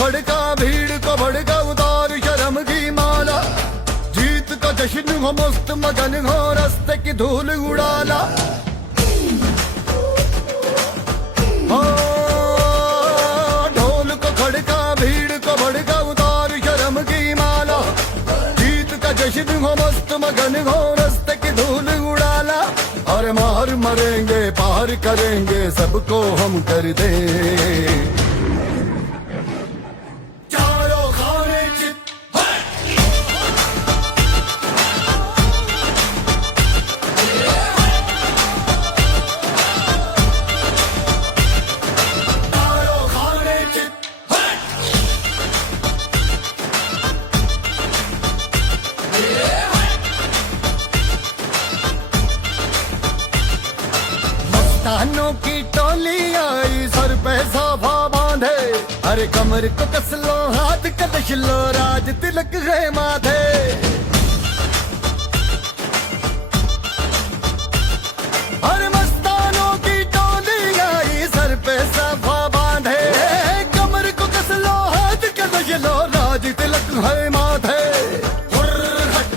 खड़का भीड़ को भड़का उतार शर्म की माला। जीत का जश्न हो मस्त मगन हो रास्ते की धूल उड़ाला। ढोल को खड़का भीड़ को भड़का उतार शर्म की माला। जीत का जश्न हो मस्त मगन हो रास्ते की धूल उड़ाला। और मार मरेंगे पार करेंगे सबको हम कर दे। मस्तानों की टोली आई सर पे साफा बांधे। अरे कमर को कस लो हाथ कदश लो राज तिलक है माथे। अरे मस्तानों की टोली आई सर पे साफा बांधे। कमर को कस लो हाथ कदश लो राज तिलक है माथे।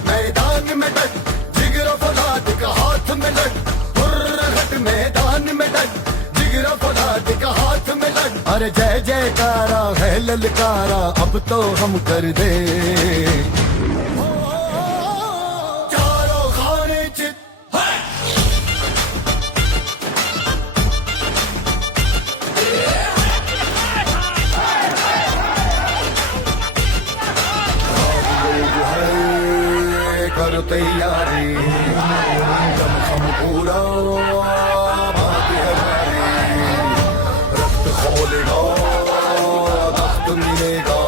मैदान में डट जिगरा फौलाद का हाथ में लट। मैदान में डट जिगरा फौलाद का हाथ में लट। अरे जय जयकारा है ललकारा अब तो हम कर दे। चारों खाने चित करो तैयारी हम पूरा खोलेगा तख्त मिलेगा।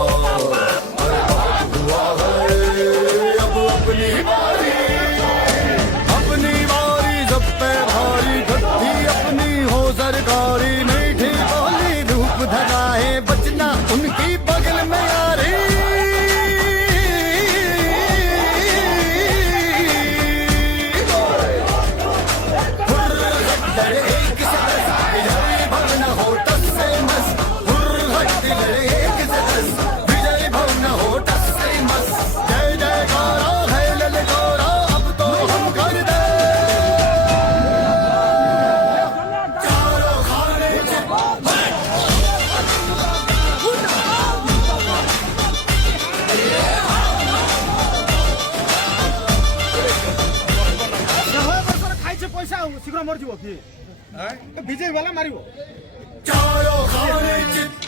अरे बात हुआ है अब अपनी बारी सब पे भारी गद्दी अपनी हो सरकारी। मीठी बोली धूप धराए बचना उनकी बगल में आ रही। शीघ्र मर जीव कि विजय वाला मारिबो। चारों खाने चित